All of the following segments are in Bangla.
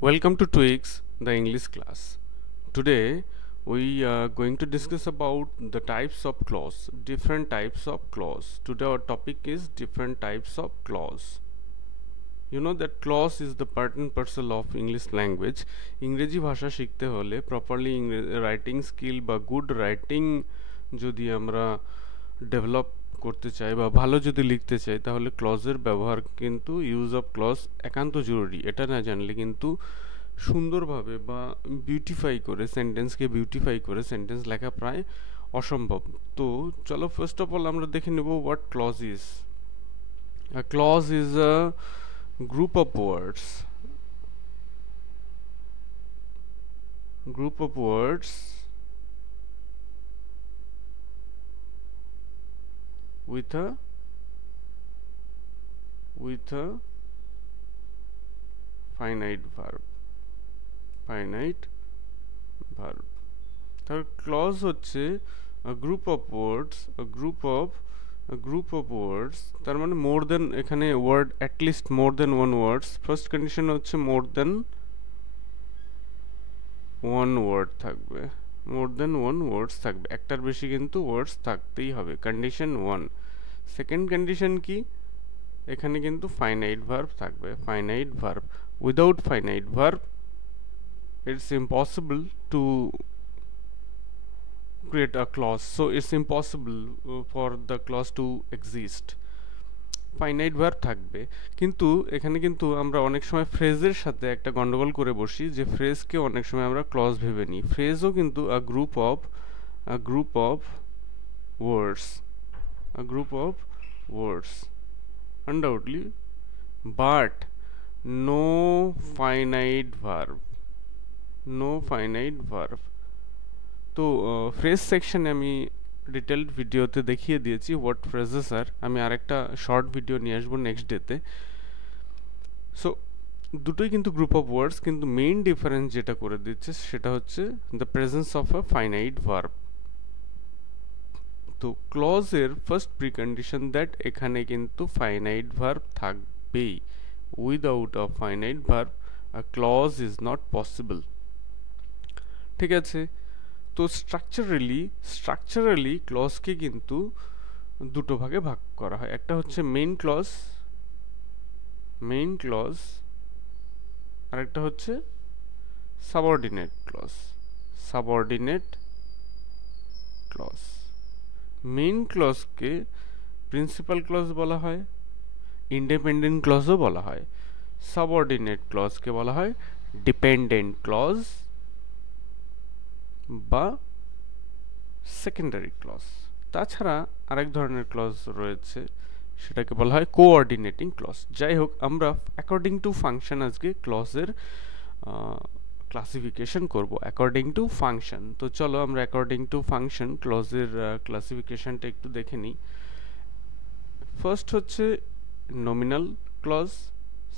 Welcome to Twix, the English class. Today we are going to discuss about the types of clause, different types of clause. Today our topic is different types of clause. You know that clause is the part and parcel of English language. ইংরেজি ভাষা শিখতে হলে প্রপারলি রাইটিং স্কিল বা গুড রাইটিং যদি আমরা ডেভেলপ করতে চাই বা ভালো যদি লিখতে চাই তাহলে ক্লজের ব্যবহার কিন্তু ইউজ অফ ক্লজ একান্ত জরুরি। এটা না জানলে কিন্তু সুন্দরভাবে বা বিউটিফাই করে সেন্টেন্স লেখা প্রায় অসম্ভব। তো চলো ফার্স্ট অফ অল আমরা দেখে নেব what clause is. A clause is a group of words group of words with a finite verb তার ক্লজ হচ্ছে a group of words তার মানে মোর দেন এখানে ওয়ার্ড অ্যাটলিস্ট মোর দেন ওয়ান ওয়ার্ডস ফার্স্ট কন্ডিশন হচ্ছে মোর দেন ওয়ান ওয়ার্ড থাকবে একটার বেশি কিন্তু ওয়ার্ডস থাকতেই হবে কন্ডিশন ওয়ান সেকেন্ড কন্ডিশন কি এখানে কিন্তু ফাইনাইট ভার্ব থাকবে without finite verb it's impossible to create a clause, so it's impossible for the clause to exist. Finite verb থাকবে কিন্তু এখানে কিন্তু আমরা অনেক সময় ফ্রেজের সাথে একটা গন্ডগোল করে বসি যে ফ্রেজকে অনেক সময় আমরা ক্লজ ভেবে নিই ফ্রেজও কিন্তু a group of words undoubtedly but no finite verb তো ফ্রেজ সেকশনে আমি ডিটেলড ভিডিওতে দেখিয়ে দিয়েছি হোয়াট ফ্রেজেস আর আমি আরেকটা শর্ট ভিডিও নিয়ে আসবো নেক্সট ডেতে সো দুটোই কিন্তু গ্রুপ অফ ওয়ার্ডস কিন্তু মেইন ডিফারেন্স যেটা করে দিচ্ছে সেটা হচ্ছে the presence of a finite verb তো ক্লজের ফার্স্ট প্রিকন্ডিশন দ্যাট এখানে কিন্তু ফাইনাইট ভার্ব থাকবেই without a finite verb a clause is not possible ঠিক আছে তো স্ট্রাকচারালি ক্লজকে কিন্তু দুটো ভাগে ভাগ করা হয় একটা হচ্ছে মেইন ক্লজ আর একটা হচ্ছে সাবঅর্ডিনেট ক্লজ মেইন ক্লজকে প্রিন্সিপাল ক্লজ বলা হয় ইন্ডিপেন্ডেন্ট ক্লজও বলা হয় সাবঅর্ডিনেট ক্লজকে বলা হয় ডিপেন্ডেন্ট ক্লজ বা সেকেন্ডারি ক্লজ তাছাড়া আরেক ধরনের ক্লজ রয়েছে সেটাকে বলা হয় কোঅর্ডিনেটিং ক্লজ যাই হোক আমরা অ্যাকর্ডিং টু ফাংশন আজকে ক্লজের ক্লাসিফিকেশন করব অ্যাকর্ডিং টু ফাংশন তো চলো আমরা অ্যাকর্ডিং টু ফাংশন ক্লজের ক্লাসিফিকেশনটা একটু দেখে নিই ফার্স্ট হচ্ছে নমিনাল ক্লজ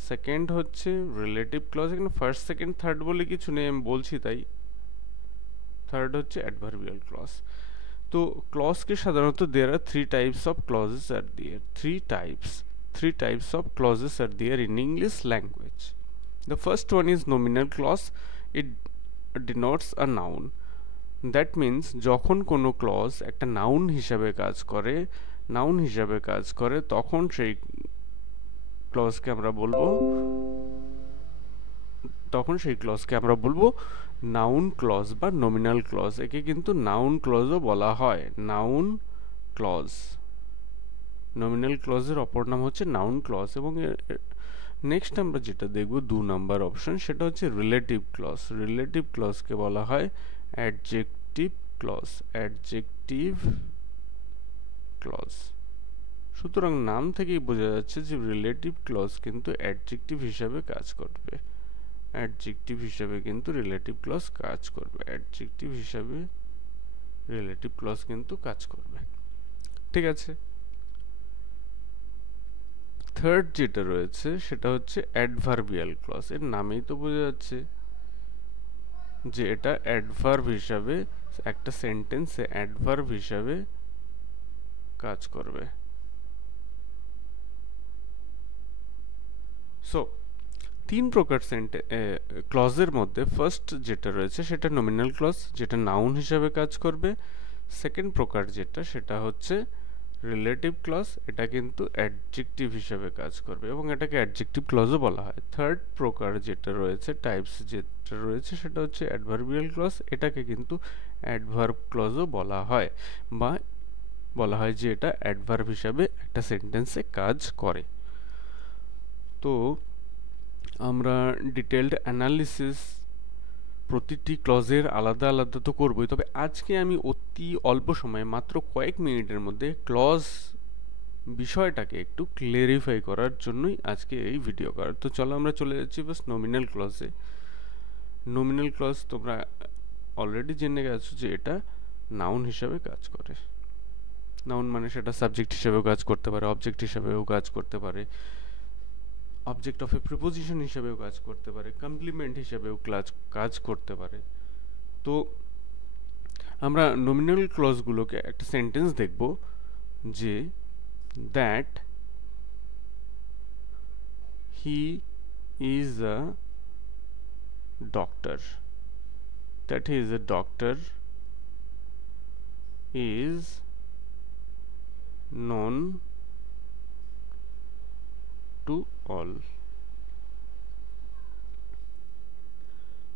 সেকেন্ড হচ্ছে রিলেটিভ ক্লজ এখানে ফার্স্ট সেকেন্ড থার্ড বলে কিছু নেই আমি বলছি তাই থার্ড হচ্ছে অ্যাডভার্বিয়াল ক্লজ তো ক্লজকে সাধারণত there are three types of clauses আর there three types of clauses are there in English language. The first one is nominal clause. It denotes a noun. That means যখন কোনো ক্লজ একটা নাউন হিসাবে কাজ করে তখন সেই ক্লজকে আমরা বলবো নাউন ক্লজ বা নমিনাল ক্লজ একে কিন্তু নাউন ক্লজও বলা হয় নমিনাল ক্লজের অপর নাম হচ্ছে নাউন ক্লজ এবং নেক্সট আমরা যেটা দেখব 2 নাম্বার অপশন সেটা হচ্ছে রিলেটিভ ক্লজকে বলা হয় অ্যাডজেক্টিভ ক্লজ সুতরাং নাম থেকেই বোঝা যাচ্ছে যে রিলেটিভ ক্লজ কিন্তু অ্যাডজেক্টিভ হিসাবে কাজ করবে ঠিক আছে থার্ড যেটা রয়েছে সেটা হচ্ছে অ্যাডভার্বিয়াল ক্লজ এর নামেই তো বোঝা যাচ্ছে যে এটা অ্যাডভার্ব হিসাবে একটা সেন্টেন্সে অ্যাডভার্ব হিসাবে কাজ করবে সো তিন প্রকার ক্লজের মধ্যে ফার্স্ট যেটা রয়েছে সেটা নমিনাল ক্লজ, যেটা নাউন হিসাবে কাজ করবে। সেকেন্ড প্রকার যেটা সেটা হচ্ছে রিলেটিভ ক্লজ, এটা কিন্তু অ্যাডজেক্টিভ হিসাবে কাজ করবে এবং এটাকে অ্যাডজেক্টিভ ক্লজও বলা হয়। থার্ড প্রকার যেটা রয়েছে, টাইপস যেটা রয়েছে, সেটা হচ্ছে অ্যাডভার্বিয়াল ক্লজ, এটাকে কিন্তু অ্যাডভার্ব ক্লজও বলা হয়, বা বলা হয় যে এটা অ্যাডভার্ব হিসাবে একটা সেন্টেন্সে কাজ করে। তো আমরা ডিটেলড অ্যানালিসিস প্রতিটি ক্লজের আলাদা আলাদা তো করবই, তবে আজকে আমি অতি অল্প সময়ে মাত্র কয়েক মিনিটের মধ্যে ক্লজ বিষয়টাকে একটু ক্লিয়ারিফাই করার জন্যই আজকে এই ভিডিও করা। তো চলো আমরা চলে যাচ্ছি বাস নমিনাল ক্লজে। নমিনাল ক্লজ তোমরা অলরেডি জেনে গেছো যে এটা নাউন হিসাবে কাজ করে। নাউন মানে সেটা সাবজেক্ট হিসেবেও কাজ করতে পারে, অবজেক্ট হিসেবেও কাজ করতে পারে, অবজেক্ট অফ এ প্রিপোজিশন হিসেবেও কাজ করতে পারে, কমপ্লিমেন্ট হিসেবেও কাজ করতে পারে। তো আমরা নমিনাল ক্লজগুলোকে একটা সেন্টেন্স দেখব যে that he is a doctor, that he is a doctor is known to all.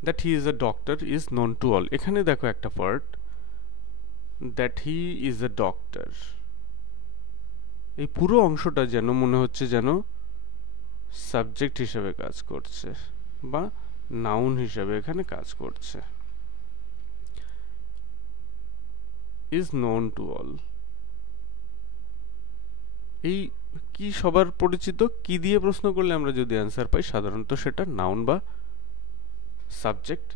That he is a doctor is known to all, এখানে দেখো একটা part, that he is a doctor, এই পুরো অংশটা যেন মনে হচ্ছে যেন সাবজেক্ট হিসেবে কাজ করছে বা নাউন হিসেবে এখানে কাজ করছে। is known to all, এই কি সবার পরিচিত? কি দিয়ে প্রশ্ন করলে আমরা যদি অ্যান্সার পাই সাধারণত সেটা নাউন বা সাবজেক্ট,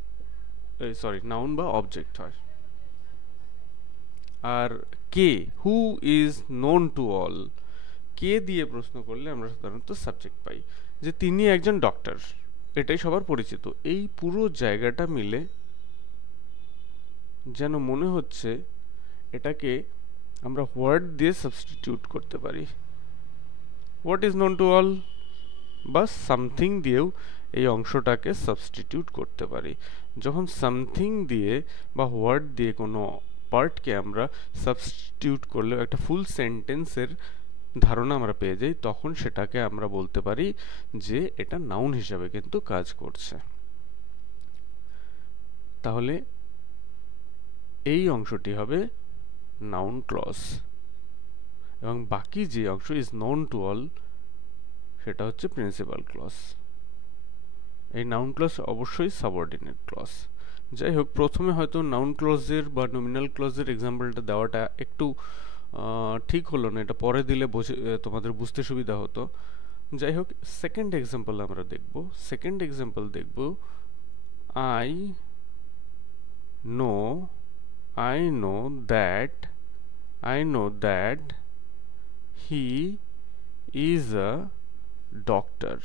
সরি নাউন বা অবজেক্ট হয়। আর কে, who is known to all, কে দিয়ে প্রশ্ন করলে আমরা সাধারণত সাবজেক্ট পাই, যে তিনি একজন ডক্টর, এটাই সবার পরিচিত। এই পুরো জায়গাটা মিলে যেন মনে হচ্ছে এটাকে আমরা ওয়ার্ড দিয়ে সাবস্টিটিউট করতে পারি। What is known to all বা সামথিং দিয়েও এই অংশটাকে সাবস্টিটিউট করতে পারি। যখন সামথিং দিয়ে বা ওয়ার্ড দিয়ে কোনো পার্টকে আমরা সাবস্টিটিউট করলে একটা ফুল সেন্টেন্সের ধারণা আমরা পেয়ে যাই, তখন সেটাকে আমরা বলতে পারি যে এটা নাউন হিসাবে কিন্তু কাজ করছে। তাহলে এই অংশটি হবে নাউন ক্লজ এবং বাকি যে অংশ ইজ নোন টু অল সেটা হচ্ছে প্রিন্সিপাল ক্লজ। এই নাউন ক্লজ অবশ্যই সাবঅর্ডিনেট ক্লজ। যাই হোক, প্রথমে হয়তো নাউন ক্লজের বা নমিনাল ক্লজের এক্সাম্পলটা দেওয়াটা একটু ঠিক হলো না, এটা পরে দিলে তোমাদের বুঝতে সুবিধা হতো। যাই হোক, সেকেন্ড এক্সাম্পল আমরা দেখব। সেকেন্ড এক্সাম্পল দেখব, I know that he is a doctor.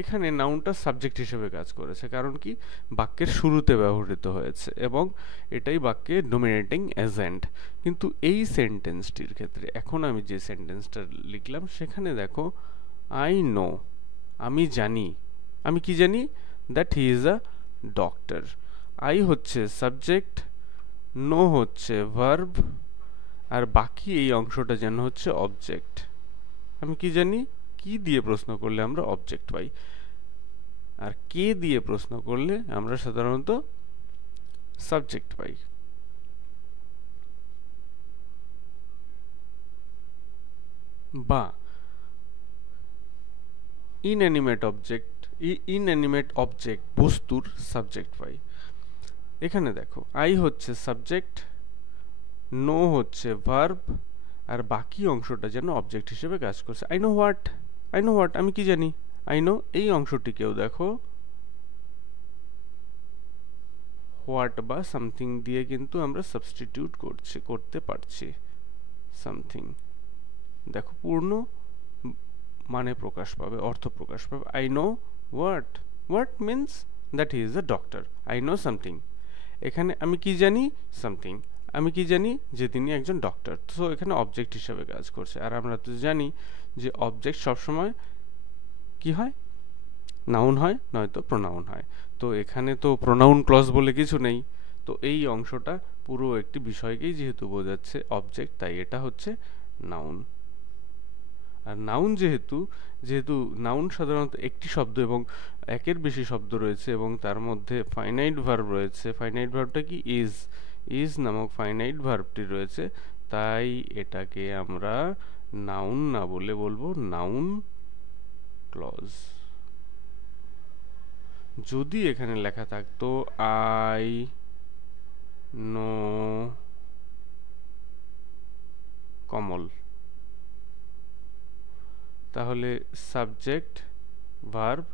এখানে নাউনটা সাবজেক্ট হিসেবে কাজ করেছে, কারণ কি বাক্যের শুরুতে ব্যবহৃত হয়েছে এবং এটাই বাক্যে ডোমিনেটিং এজেন্ট। কিন্তু এই সেন্টেন্সটির ক্ষেত্রে এখন আমি যে সেন্টেন্সটা লিখলাম সেখানে দেখো, আই নো, আমি জানি, আমি কি জানি? That he is a doctor. I হচ্ছে সাবজেক্ট, নো হচ্ছে ভার্ব, আর বাকি এই অংশটা যেন হচ্ছে অবজেক্ট। আমি কি জানি? কি দিয়ে প্রশ্ন করলে আমরা অবজেক্ট পাই, আর কে দিয়ে প্রশ্ন করলে আমরা সাধারণত সাবজেক্ট পাই। বা ইনঅ্যানিমেট অবজেক্ট বস্তুর সাবজেক্ট পাই। এখানে দেখো, আই হচ্ছে সাবজেক্ট, নো হচ্ছে ভার্ব, আর বাকি অংশটা যেন অবজেক্ট হিসেবে কাজ করছে। আই নো হোয়াট, আমি কি জানি? আই নো এই অংশটিকেও দেখো হোয়াট বা সামথিং দিয়ে কিন্তু আমরা সাবস্টিটিউট করতে পারছি। সামথিং দেখো পূর্ণ মানে প্রকাশ পাবে, অর্থ প্রকাশ পাবে। I know what means that he is a doctor. I know something, এখানে আমি কি জানি? সামথিং, আমি কি জানি? যে তিনি একজন ডক্টর। তো এখানে অবজেক্ট হিসাবে কাজ করছে। আর আমরা তো জানি যে অবজেক্ট সবসময় কি হয়, নাউন হয় নয়তো প্রোনাউন হয়। তো এখানে তো প্রোনাউন ক্লজ বলে কিছু নেই, তো এই অংশটা পুরো একটি বিষয়কেই যেহেতু বোঝাচ্ছে অবজেক্ট, তাই এটা হচ্ছে নাউন। আর নাউন যেহেতু যেহেতু নাউন সাধারণত একটি শব্দ এবং একের বেশি শব্দ রয়েছে এবং তার মধ্যে ফাইনাইট ভার্ব রয়েছে, ফাইনাইট ভার্বটা কি ইজ, ইজ নামক ফাইনাইট ভার্বটি রয়েছে, তাই এটাকে আমরা নাউন না বলে বলবো নাউন ক্লজ। যদি এখানে লেখা থাকতো আই নো কমল, তাহলে সাবজেক্ট ভার্ব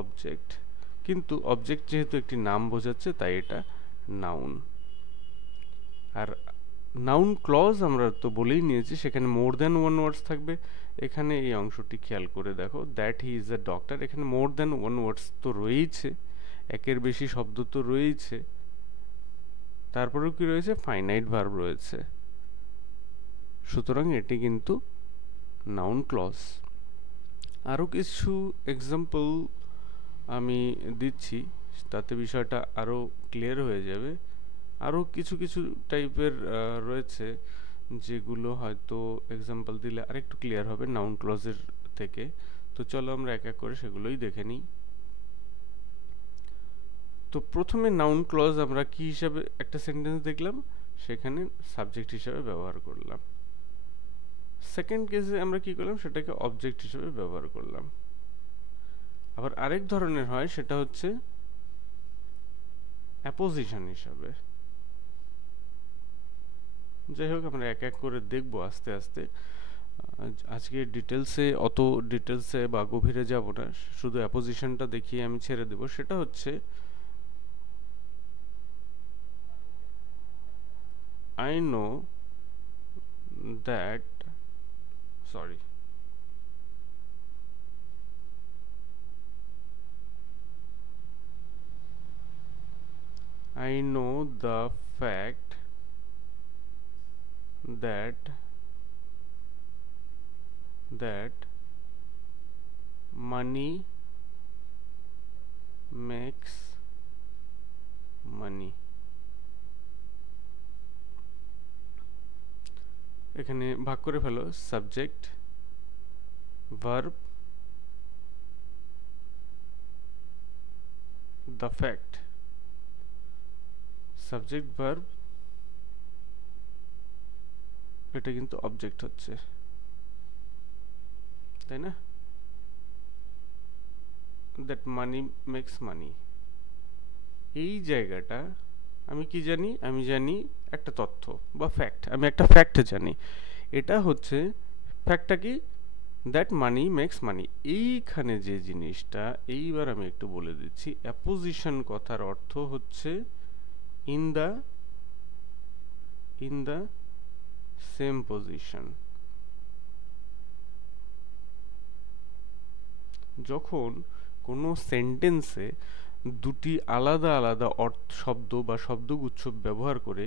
অবজেক্ট, কিন্তু অবজেক্ট যেহেতু একটি নাম বোঝাচ্ছে তাই এটা নাউন। আর নাউন ক্লজ আমরা তো বলেই নিয়েছি সেখানে মোর দ্যান ওয়ান ওয়ার্ডস থাকবে। এখানে এই অংশটি খেয়াল করে দেখো, that he is a doctor, এখানে মোর দ্যান ওয়ান ওয়ার্ডস তো রয়েইছে, একের বেশি শব্দ তো রয়েইছে, তারপরেও কি রয়েছে, ফাইনাইট ভার্ব রয়েছে, সুতরাং এটি কিন্তু নাউন ক্লজ। আরও কিছু এক্সাম্পল আমি দিচ্ছি, তাতে বিষয়টা আরও ক্লিয়ার হয়ে যাবে। আরও কিছু কিছু টাইপের রয়েছে যেগুলো হয়তো এক্সাম্পল দিলে আরেকটু ক্লিয়ার হবে নাউন ক্লজের থেকে। তো চলো আমরা এক এক করে সেগুলোই দেখে নিই। তো প্রথমে নাউন ক্লজ আমরা কি হিসাবে একটা সেন্টেন্স দেখলাম, সেখানে সাবজেক্ট হিসাবে ব্যবহার করলাম। সেকেন্ড কেসে আমরা কি করলাম, সেটাকে অবজেক্ট হিসেবে ব্যবহার করলাম। আবার আরেক ধরনের হয়, সেটা হচ্ছে অ্যাপোজিশন হিসাবে। যাই হোক, আমরা এক এক করে দেখব আস্তে আস্তে। আজকে অত ডিটেলসে বা গভীরে যাব না, শুধু অ্যাপোজিশনটা দেখিয়ে আমি ছেড়ে দেব। সেটা হচ্ছে I know that, sorry, I know the fact that money makes money। এখানে ভাগ করে ফেলো, subject verb the fact, subject verb, এটা কিন্তু অবজেক্ট হচ্ছে, তাই না? দ্যাট মানি মেক্স মানি, এই জায়গাটা আমি কি জানি, আমি জানি একটা তথ্য বা ফ্যাক্ট, আমি একটা ফ্যাক্ট জানি। এটা হচ্ছে ফ্যাক্টটা কি, দ্যাট মানি মেক্স মানি। এইখানে যে জিনিসটা, এইবার আমি একটু বলে দিচ্ছি, অ্যাপোজিশন কথার অর্থ হচ্ছে ইন দ্য সেম পজিশন। যখন কোনো সেন্টেন্সে দুটি আলাদা আলাদা শব্দ বা শব্দগুচ্ছ ব্যবহার করে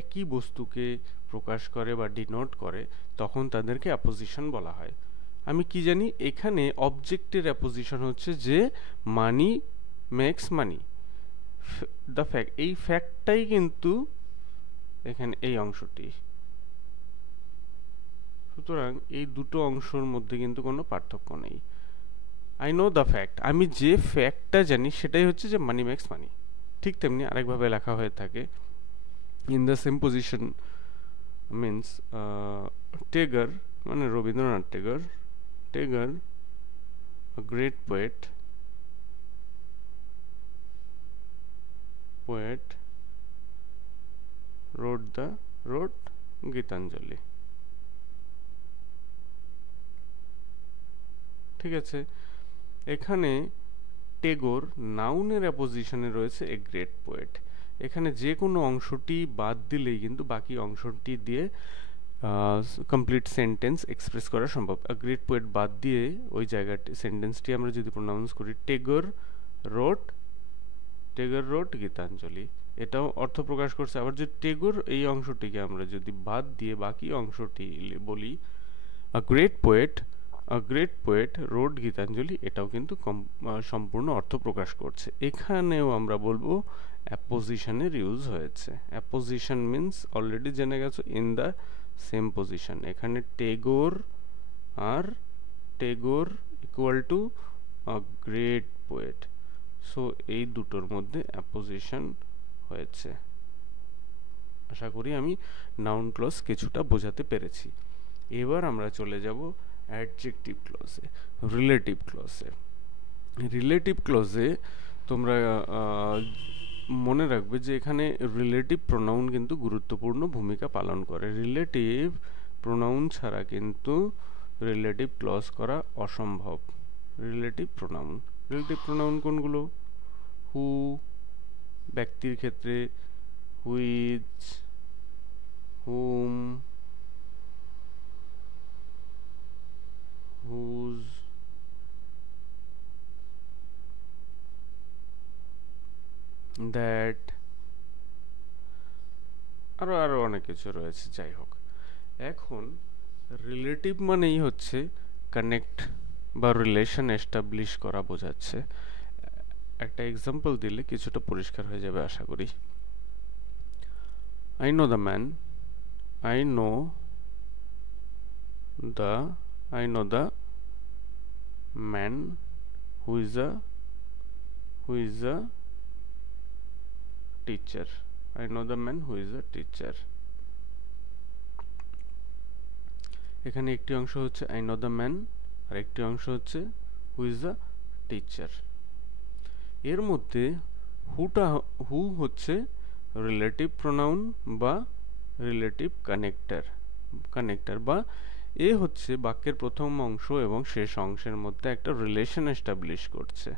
একই বস্তুকে প্রকাশ করে বা ডিনোট করে, তখন তাদেরকে অ্যাপোজিশন বলা হয়। আমি কি জানি, এখানে অবজেক্টের অ্যাপোজিশন হচ্ছে যে মানি মেক্স মানি, দ্য ফ্যাক্ট, এই ফ্যাক্টটাই কিন্তু এখানে এই অংশটি। সুতরাং এই দুটো অংশের মধ্যে কিন্তু কোনো পার্থক্য নেই। আই নো দ্য ফ্যাক্ট, আমি যে ফ্যাক্টটা জানি সেটাই হচ্ছে যে মানি মেক্স মানি। ঠিক তেমনি আরেকভাবে লেখা হয়ে থাকে, in the same position means Tagore, মানে Rabindranath Tagore, Tagore a great poet wrote Gitanjali. ঠিক আছে, এখানে টেগোর নাউনের অ্যাপোজিশনে রয়েছে এ গ্রেট পোয়েট। এখানে যে কোনো অংশটি বাদ দিলেই কিন্তু বাকি অংশটি দিয়ে কমপ্লিট সেন্টেন্স এক্সপ্রেস করা সম্ভব। আ গ্রেট পোয়েট বাদ দিয়ে ওই জায়গাটি সেন্টেন্সটি আমরা যদি প্রোনাউন্স করি টেগর রোট গীতাঞ্জলি, এটাও অর্থ প্রকাশ করছে। আবার যদি টেগোর এই অংশটিকে আমরা যদি বাদ দিয়ে বাকি অংশটি বলি, a great poet a great poet wrote Gitanjali, এটাও কিন্তু সম্পূর্ণ অর্থ প্রকাশ করছে। এখানেও আমরা বলবো অ্যাপোজিশনের ইউজ হয়েছে। অ্যাপোজিশন মিন্স অলরেডি জেনে গেছো, ইন দ্য সেম পজিশন। এখানে টেগোর আর Tagore equal to a great poet. So এই দুটোর মধ্যে অ্যাপোজিশন হয়েছে। আশা করি আমি নাউন ক্লজ কিছুটা বোঝাতে পেরেছি। এবার আমরা চলে যাব অ্যাডজেক্টিভ ক্লজে, রিলেটিভ ক্লজে। রিলেটিভ ক্লজে তোমরা মনে রাখবে যে এখানে রিলেটিভ প্রোনাউন কিন্তু গুরুত্বপূর্ণ ভূমিকা পালন করে। রিলেটিভ প্রোনাউন ছাড়া কিন্তু রিলেটিভ ক্লজ করা অসম্ভব। রিলেটিভ প্রোনাউন কোনগুলো? হু ব্যক্তির ক্ষেত্রে, হুইচ, হুম, হুজ, দ্যাট, আরো অনেক কিছু রয়েছে। যাই হোক, এখন রিলেটিভ মানেই হচ্ছে কানেক্ট বা রিলেশন এস্টাবলিশ করা বোঝাচ্ছে। একটা এক্সাম্পল দিলে কিছুটা পরিষ্কার হয়ে যাবে আশা করি। I know the man, I know the I know the man who is a teacher. I know the man who is a teacher. এখানে একটি অংশ হচ্ছে আই নো দ্য ম্যান, আর একটি অংশ হচ্ছে হু ইজ আ টিচার। এর মধ্যে হু হচ্ছে রিলেটিভ প্রোনাউন বা রিলেটিভ কানেক্টর বা এ হচ্ছে বাক্যের প্রথম অংশ এবং শেষ অংশের মধ্যে একটা রিলেশন এস্টাবলিশ করছে।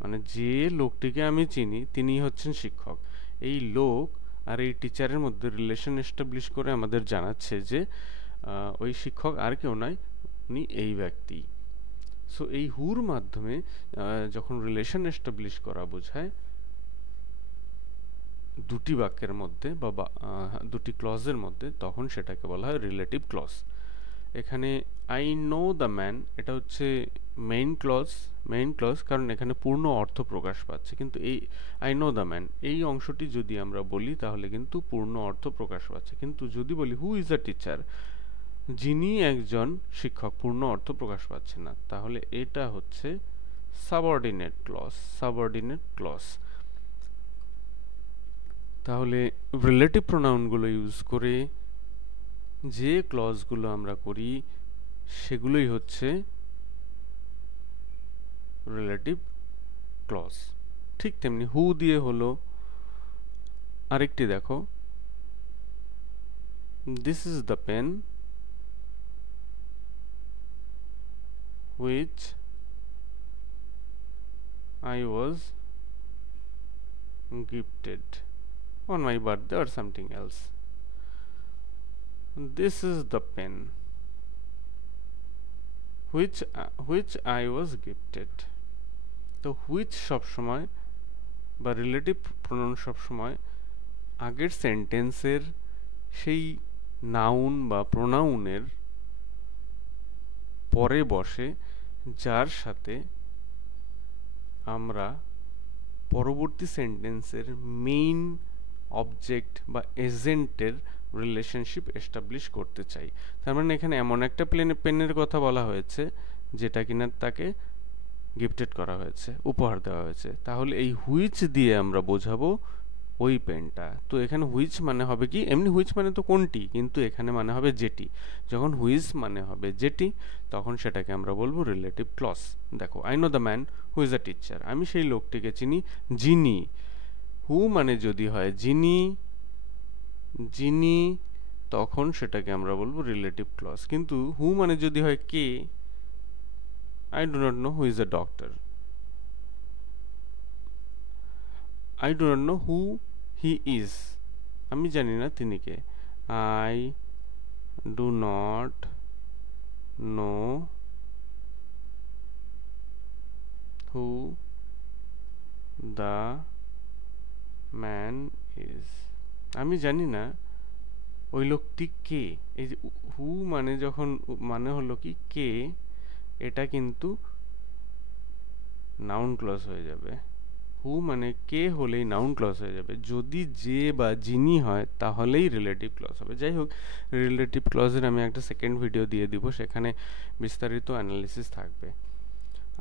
মানে যে লোকটিকে আমি চিনি তিনি হচ্ছেন শিক্ষক। এই লোক আর এই টিচারের মধ্যে রিলেশন এস্টাবলিশ করে আমাদের জানাচ্ছে যে ওই শিক্ষক আর কেউ নয়, উনি এই ব্যক্তি। সো এই হুর মাধ্যমে যখন রিলেশন এস্টাবলিশ করা বোঝায় দুটি বাক্যের মধ্যে বা দুটি ক্লজের মধ্যে, তখন সেটাকে বলা হয় রিলেটিভ ক্লজ। এখানে আই নো দ্য ম্যান, এটা হচ্ছে মেইন ক্লজ, কারণ এখানে পূর্ণ অর্থ প্রকাশ পাচ্ছে। কিন্তু এই আই নো দ্য ম্যান এই অংশটি যদি আমরা বলি তাহলে কিন্তু পূর্ণ অর্থ প্রকাশ পাচ্ছে। কিন্তু যদি বলি হু ইজ আ টিচার, যিনি একজন শিক্ষক, পূর্ণ অর্থ প্রকাশ পাচ্ছে না। তাহলে এটা হচ্ছে সাবঅর্ডিনেট ক্লজ। তাহলে রিলেটিভ প্রোনাউনগুলো ইউজ করে যে ক্লজগুলো আমরা করি সেগুলোই হচ্ছে রিলেটিভ ক্লজ। ঠিক তেমনি হু দিয়ে হলো। আরেকটি দেখো, this is the pen which I was gifted on my birthday or something else. This is the pen which I was gifted. তো হুইচ সবসময় বা রিলেটিভ প্রোনাউন সবসময় আগের সেন্টেন্সের সেই নাউন বা প্রোনাউনের পরে বসে, যার সাথে আমরা পরবর্তী সেন্টেন্সের মেইন অবজেক্ট বা এজেন্টের রিলেশনশিপ এস্টাবলিশ করতে চাই। তার মানে এখানে এমন একটা পেনের কথা বলা হয়েছে যেটা কিনা তাকে গিফটেড করা হয়েছে, উপহার দেওয়া হয়েছে। তাহলে এই হুইচ দিয়ে আমরা বোঝাবো ওই পেনটা। তো এখানে হুইচ মানে হবে কি, এমনি হুইচ মানে তো কোনটি, কিন্তু এখানে মানে হবে যেটি। যখন হুইচ মানে হবে যেটি, তখন সেটাকে আমরা বলবো রিলেটিভ ক্লজ। দেখো, I know the man who is a teacher, আমি সেই লোকটিকে চিনি যিনি। হু মানে যদি হয় যিনি, তখন সেটাকে আমরা বলবো রিলেটিভ ক্লজ। কিন্তু হু মানে যদি হয় কে, I do not know who is a doctor, I do not know who he is, আমি জানি না তিনি কে। I do not know who the man is, আমি জানি না ওই লোকটি কে। এই যে হু মানে যখন মানে হলো কি কে, এটা কিন্তু নাউন ক্লজ হয়ে যাবে। হু মানে কে হলেই নাউন ক্লজ হয়ে যাবে। যদি যে বা যিনি হয় তাহলেই রিলেটিভ ক্লজ হবে। যাই হোক, রিলেটিভ ক্লজের আমি একটা সেকেন্ড ভিডিও দিয়ে দিব, সেখানে বিস্তারিত অ্যানালিসিস থাকবে।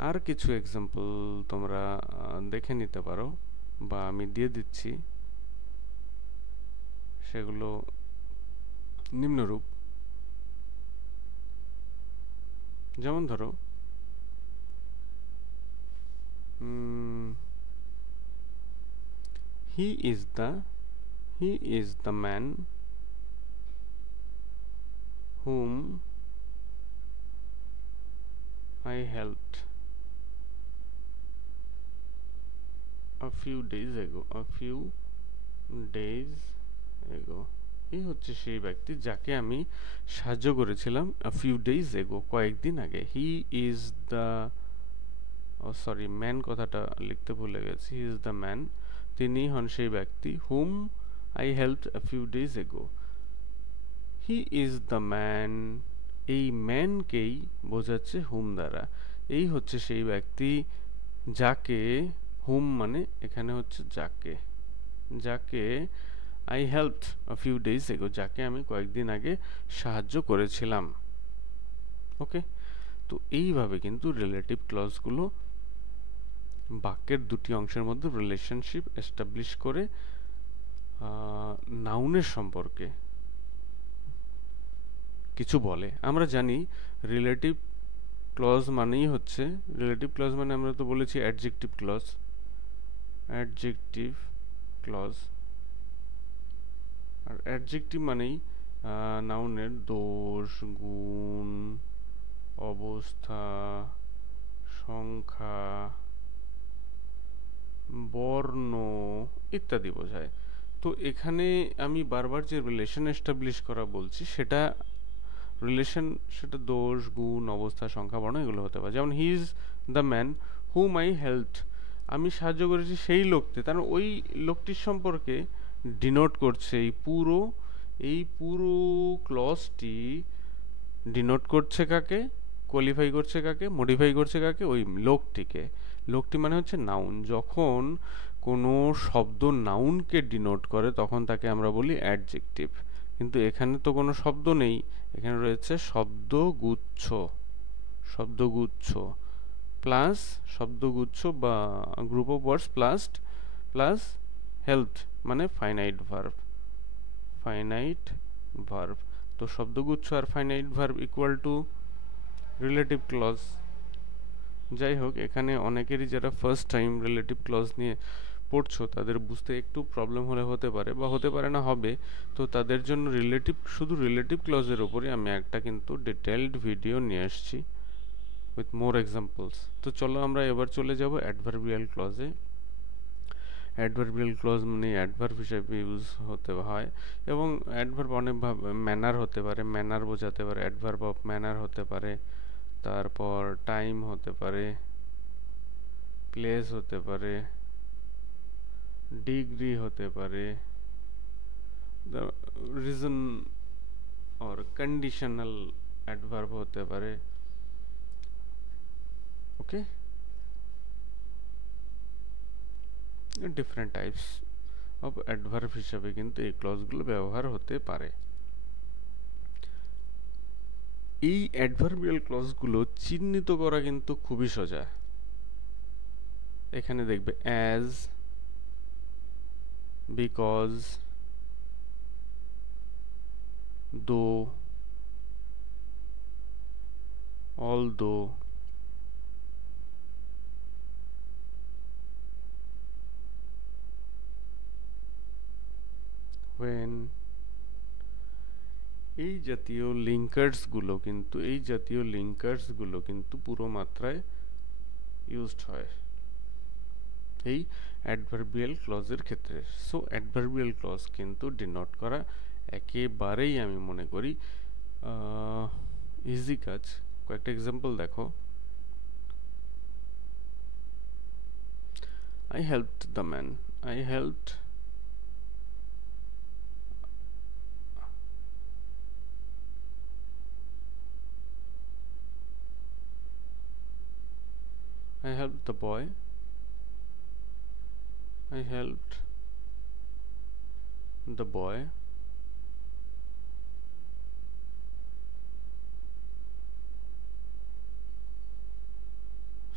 আর কিছু এক্সাম্পল তোমরা দেখে নিতে পারো, বা আমি দিয়ে দিচ্ছি। সেগুলো নিম্নরূপ। যেমন ধরো হি is the he is the man hmm I helped a few days ago. A few days ago. এই হচ্ছে সেই ব্যক্তি যাকে আমি সাহায্য করেছিলাম a few days ago, কয়েকদিন আগে। He is the, oh sorry, man কথাটা লিখতে ভুলে গেছি। হি ইজ দ্য ম্যান, তিনি হন সেই ব্যক্তি whom I helped a few days ago. He is the man, এই ম্যানকেই বোঝাচ্ছে হুম দ্বারা। এই হচ্ছে সেই ব্যক্তি যাকে, হুম মানে এখানে হচ্ছে যাকে, যাকে I helped a few days ago, যাকে আমি কয়েকদিন আগে সাহায্য করেছিলাম। ওকে, তো এইভাবে কিন্তু রিলেটিভ ক্লজগুলো বাক্যের দুটি অংশের মধ্যে রিলেশনশিপ এস্টাবলিশ করে নাউনের সম্পর্কে কিছু বলে। আমরা জানি রিলেটিভ ক্লজ মানেই হচ্ছে, রিলেটিভ ক্লজ মানে আমরা তো বলেছি অ্যাডজেক্টিভ ক্লজ, অ্যাডজেক্টিভ ক্লজ। আর অ্যাডজেক্টিভ মানেই নাউনের দোষ, গুণ, অবস্থা, সংখ্যা, বর্ণ ইত্যাদি বোঝায়। তো এখানে আমি বারবার যে রিলেশন এস্টাবলিশ করা বলছি, সেটা রিলেশন, সেটা দোষ, গুণ, অবস্থা, সংখ্যা, বর্ণ এগুলো হতে পারে। যেমন হি is the man hmm I helped, আমি সাহায্য করেছি সেই লোককে, তার ওই লোকটির সম্পর্কে ডিনোট করছে এই পুরো ক্লজটি ডিনোট করছে কাকে, কোয়ালিফাই করছে কাকে, মডিফাই করছে কাকে, ওই লোকটিকে। লোকটি মানে হচ্ছে নাউন। যখন কোনো শব্দ নাউনকে ডিনোট করে তখন তাকে আমরা বলি অ্যাডজেক্টিভ। কিন্তু এখানে তো কোনো শব্দ নেই, এখানে রয়েছে শব্দগুচ্ছ, শব্দগুচ্ছ প্লাস শব্দগুচ্ছ বা group of words plus help মানে ফাইনাইট ভার্ব, ফাইনাইট ভার্ব। তো শব্দগুচ্ছ আর finite verb equal to relative clause. যাই হোক, এখানে অনেকেরই যারা ফার্স্ট টাইম রিলেটিভ ক্লজ নিয়ে পড়ছো তাদের বুঝতে একটু প্রবলেম হতে পারে, বা হতে পারে না হবে। তো তাদের জন্য শুধু রিলেটিভ ক্লজের উপরে আমি একটা কিন্তু ডিটেইলড ভিডিও নিয়ে আসছি উইথ মোর এক্সাম্পলস। তো চলো আমরা এবার চলে যাব অ্যাডভার্বিয়াল ক্লজে। অ্যাডভার্বিয়াল ক্লজ মানে অ্যাডভার্ব হিসেবে ইউজ হতে হয়, এবং অ্যাডভার্ব অনেকভাবে ম্যানার হতে পারে, ম্যানার বোঝাতে পারে, অ্যাডভার্ব অফ ম্যানার হতে পারে, তারপর টাইম হতে পারে, প্লেস হতে পারে, ডিগ্রি হতে পারে, রিজন और कंडीशनल एडवर्ब হতে পারে। ওকে, ডিফারেন্ট টাইপস অফ অ্যাডভার্ব হিসাবে কিন্তু এই ক্লজগুলো ব্যবহার হতে পারে। এই অ্যাডভার্বিয়াল ক্লজগুলো চিহ্নিত করা কিন্তু খুবই সোজা। এখানে দেখবে অ্যাজ, বিকজ, দো, অলদো, when, এই জাতীয় লিঙ্কার্সগুলো কিন্তু পুরো মাত্রায় ইউজড হয় এই অ্যাডভার্বিয়াল ক্লজের ক্ষেত্রে। সো অ্যাডভার্বিয়াল ক্লজ কিন্তু ডিনোট করা একেবারেই আমি মনে করি ইজি কাজ। কয়েকটা এক্সাম্পল দেখো। I helped the man. I helped I helped the boy. I helped the boy.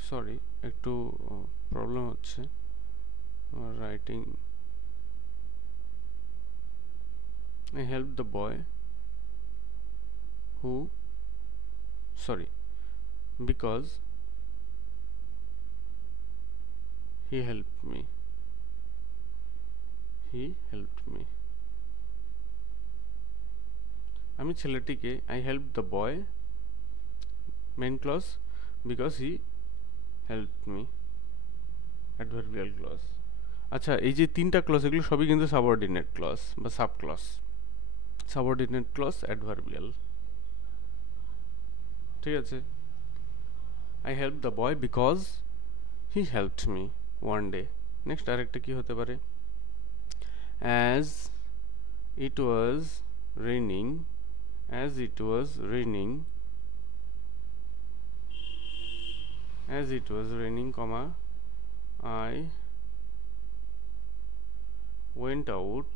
Sorry, একটু প্রবলেম হচ্ছে আমার writing. I helped the boy who, sorry, because he helped me. He helped me. আমি ছেলেটিকে I helped the boy, main clause, because he helped me, adverbial clause. আচ্ছা, এই যে তিনটা ক্লজ এগুলো সবই কিন্তু সাবঅর্ডিনেট ক্লজ বা sub clause. Subordinate clause adverbial, ঠিক আছে। I helped the boy because he helped me one day. Next আরেকটা কি হতে পারে? As it was raining, as it was raining, as it was raining, comma, I went out,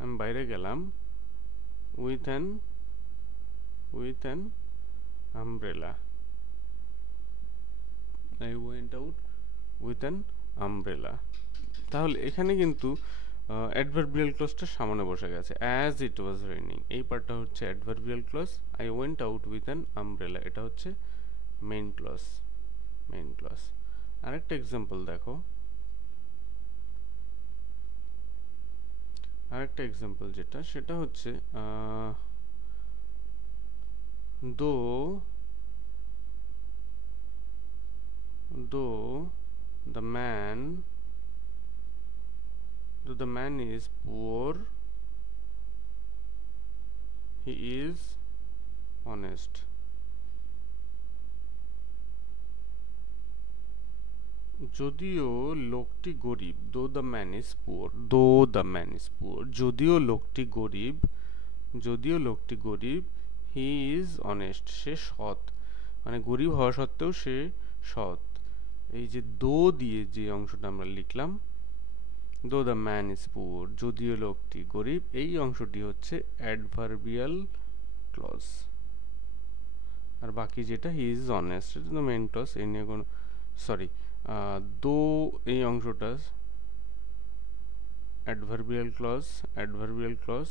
আমি বাইরে গেলাম, with an umbrella. I went out with an umbrella. তাহলে এখানে কিন্তু অ্যাডভার্বিয়াল ক্লজটা সামনে বসে গেছে। অ্যাজ ইট ওয়াজ রেইনিং, এই পার্টটা হচ্ছে adverbial clause. I went out with an umbrella, এটা হচ্ছে মেইন ক্লজ। Main clause. আরেকটা এক্সাম্পল দেখো, আরেকটা এক্সাম্পল যেটা, সেটা হচ্ছে though the man is poor, he is honest. যদিও লোকটি গরিব, though the man is poor, যদিও লোকটি গরিব, he is honest, সে সৎ। মানে গরিব হওয়া সত্ত্বেও সে সৎ। এই যে দো দিয়ে যে অংশটা আমরা লিখলাম, though the man is poor, যদিও লোকটি গরিব, এই অংশটি হচ্ছে অ্যাডভার্বিয়াল ক্লজ। আর বাকি যেটা হি ইজ অনেস্ট, এটা তো মেইন ক্লজ, এই নিয়ে কোনো সরি। দো এই অংশটা অ্যাডভার্বিয়াল ক্লজ,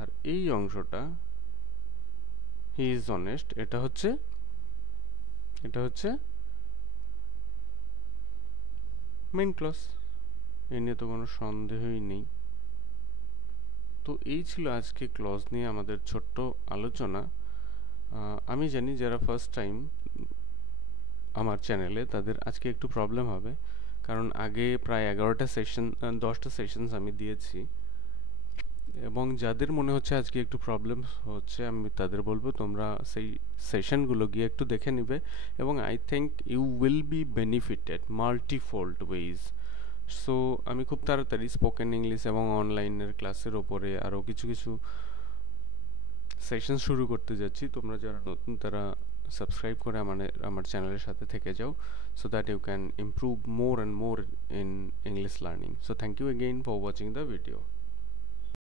আর এই অংশটা হি ইজ অনেস্ট, এটা হচ্ছে মেইন ক্লজ। এই নিয়ে তো কোনো সন্দেহই নেই। তো এই ছিল আজকে ক্লজ নিয়ে আমাদের ছোট্ট আলোচনা। আমি জানি যারা ফার্স্ট টাইম আমার চ্যানেলে, তাদের আজকে একটু প্রবলেম হবে, কারণ আগে প্রায় 11টা সেশন 10টা সেশনস আমি দিয়েছি, এবং যাদের মনে হচ্ছে আজকে একটু প্রবলেম হচ্ছে, আমি তাদের বলবো তোমরা সেই সেশনগুলো গিয়ে একটু দেখে নিবে, এবং I think you will be benefited multifold ways. So আমি খুব তাড়াতাড়ি স্পোকেন ইংলিশ এবং অনলাইনের ক্লাসের ওপরে আরও কিছু সেশন শুরু করতে যাচ্ছি। তোমরা যারা নতুন তারা সাবস্ক্রাইব করে আমার চ্যানেলের সাথে থেকে যাও, so that you can improve more and more in English learning. So thank you again for watching the video.